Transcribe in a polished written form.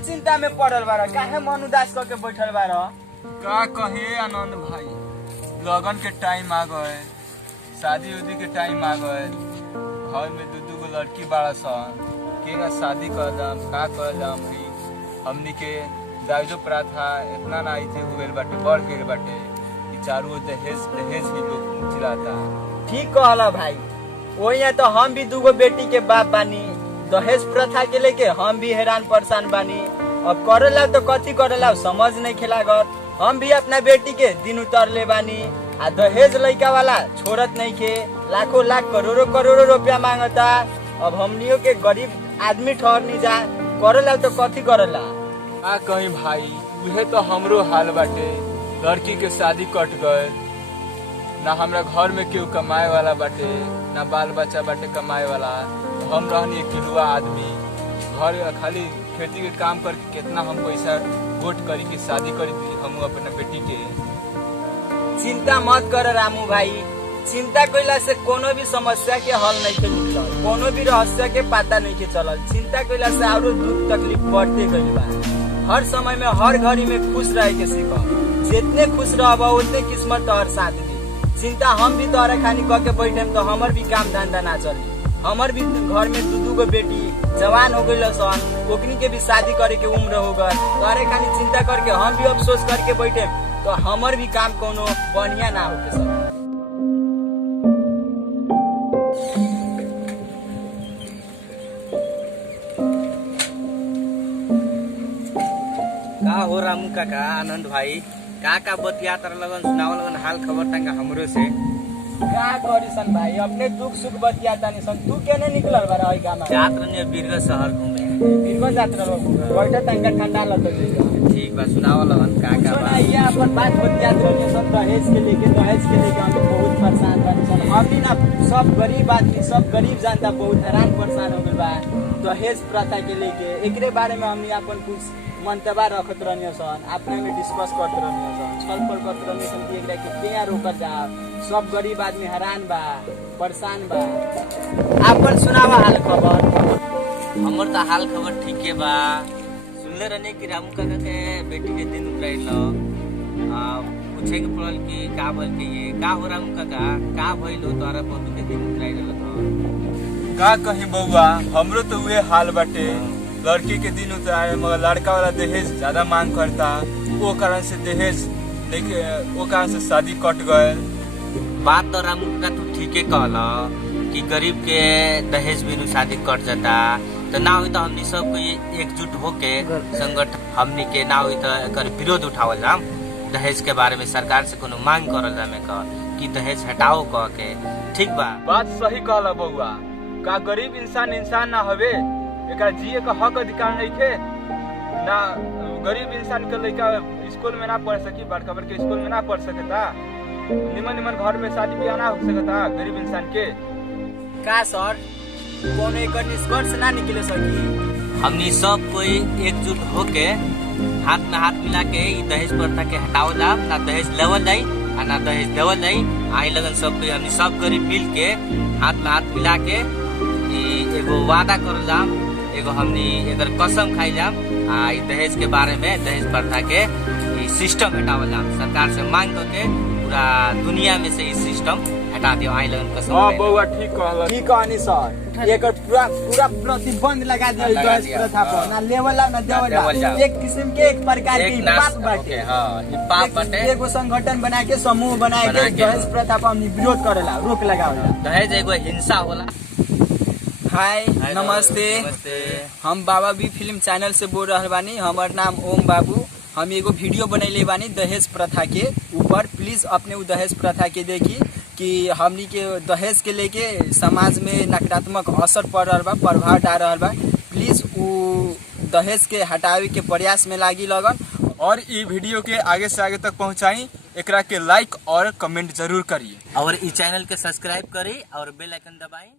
चिंता में पड़ल बारा? काहे मन उदास करके बैठल बारा? का कहे आनंद भाई, लगन के टाइम आ गए, शादी उदी के टाइम आ गए, घर में दू गो लड़की बाड़ा सन, के शादी कर दम का कर दम भाई। हमनी के दाइजो प्रथा इतना ना इथे हो गइल बाटे, बढ़ गइल बाटे कि चारों ओर दहेज दहेज ही लोग चिल्लाता। ठीक कहला भाई, वही तो हम भी दूगो बेटी के बाप बानी। दहेज प्रथा के लेके हम भी हैरान परेशान बानी। अब करेला तो कथी करेला समझ नहीं खेलागत। हम भी अपना बेटी के दिन उतर ले बानी, आ दहेज लड़का वाला छोड़त नहीं के, लाखों लाख करोड़ों करोड़ों रुपया मांगता। अब हमनियों के गरीब आदमी ठहर नहीं जा, करेला तो कथी करेला। का कहीं भाई, उहे तो हमरो हाल बाटे। लड़की के शादी कट गए, ना हमरा घर में केहू कमाए वाला बाटे, ना बाल बच्चा बाटे कमाए वाला। हम रहनी अकेलुआ आदमी, घर खाली खेती के काम करके कितना हम पैसा गोट करी के शादी करी दी हम अपना बेटी के। चिंता मत कर रामू भाई, चिंता कइला से कोनो भी समस्या के हल नहीं के निकलल, कोनो भी रहस्य के पता नहीं के चलल। चिंता कइला से और दुख तकलीफ बढ़ते गइल बा। हर समय में हर घड़ी में खुश रहे के सीख। जितने खुश रहबा उतने किस्मत तोहर साथ दी। चिंता हम भी तोहरा खानी कह के बैठे तो हमर भी काम धंधा ना चली। हमर भी घर में दू गो बेटी जवान हो गइल सन, ओकनी के भी शादी करे के उम्र हो गए। तोहरे खानी चिंता करके हम भी अफसोस करके बैठे तो हमर भी काम कोनो बढ़िया ना होके सब। का हो रामू काका, आनंद भाई, का बतिया तर लगन सुनाव लगन हाल खबर तंगा हमरो से। का करी सन भाई, अपने दुख सुख बतियाता नहीं सन। तू केने निकलल बारा ओइ गामा? जात रहने बीरगंज शहर घूमे। बीरगंज जात रहो, बैठा तंगा ठंडा लगत। ठीक बा, सुनाव लगन का सुना बा। ये अपन बात बतियात रहो सन। दहेज के लेके हम बहुत परेशान बानी सन। हम भी ना सब गरीब आदमी, सब गरीब जनता बहुत हैरान परेशान हो गइल बा दहेज प्रथा के लेके। एकरे बारे में हमनी अपन कुछ मंतव्य रखत रहनी सन, अपने में डिस्कस करत रहनी सन, छलफल करत रहनी सन कि एकरा के केया रोकल जा। सब गरीब आदमी हैरान बा, परेशान बा। आपन सुनावा हाल खबर। हमर तो हाल खबर ठीके बा। सुनले रहने कि रामू काका के बेटी के दिन उतराइल, पूछे के पड़ल कि का बोल के ये का हो रामू काका, का भइल हो तोरा पोतू के दिन उतराइल तो। का कहीं बउआ, हमरो तो उहे हाल बाटे। लड़की के दिन उतराए मगर लड़का वाला दहेज ज्यादा मांग करता, वो कारण से दहेज लेके वो कारण से शादी कट गए। बात तो रामू काका तू ठीके कहला कि गरीब के दहेज बिनु शादी कट जाता। तो ना हुई तो हमनी सब कोई एकजुट होके संगठन हमनी के ना हुई तो एकर विरोध उठावल जाम। दहेज के बारे में सरकार से कोनो मांग करल जामे कि दहेज हटाओ कह के। ठीक बा, बात सही कहला बउआ। का गरीब इंसान इंसान ना हवे? एकरा जिए का हक अधिकार नहीं थे ना? गरीब इंसान के लड़का स्कूल में ना पढ़ सकी, बड़का बड़के स्कूल में ना पढ़ सकता, निमन निमन घर में शादी ब्याह ना हो सकता गरीब इंसान के। का सर कोनो एकर निष्कर्ष ना निकले सकी? हमनी सब कोई एकजुट होके हाथ में हाथ मिला के ई दहेज प्रथा के हटाओ जा। ना दहेज लेवल जाई और ना दहेज देवल जाई। आई लगन सब कोई हमनी सब गरीब मिल के हाथ में हाथ मिला के एगो वादा करल जाम, एगो हमनी एकर कसम खाई जाम। ई दहेज के बारे में, दहेज प्रथा के सिस्टम हटावल जाम। सरकार से मांग करके पूरा दुनिया में से इस सिस्टम हटा दियो। आई लगन कसम। हां बउआ ठीक कहला। ठीक कहनी सर, एकर पूरा प्रतिबंध लगा दिया दहेज प्रथा पर। ना लेवल ना देवल, एक किस्म के एक प्रकार के पाप बाटे। हां, ई पाप बाटे। एगो संगठन बना के, समूह बना के दहेज प्रथा पर हमनी विरोध करेला, रोक लगावला। दहेज एगो हिंसा होला। हाय नमस्ते, हम बाबा बी फिल्म चैनल से बोल रहे बानी। हमार नाम ओम बाबू। हम एगो वीडियो बनैले बानी दहेज प्रथा के ऊपर। प्लीज अपने उ दहेज प्रथा के देखी कि हमनी के दहेज के लेके समाज में नकारात्मक असर पड़ रहा बा, प्रभाव डाल रहा बा। प्लीज उ दहेज के हटावे के प्रयास में लागी लगन। और ई वीडियो के आगे से आगे तक पहुंचाई, एकरा के लाइक और कमेंट जरूर करिए और इस चैनल के सब्सक्राइब करी और बेल आइकन दबाई।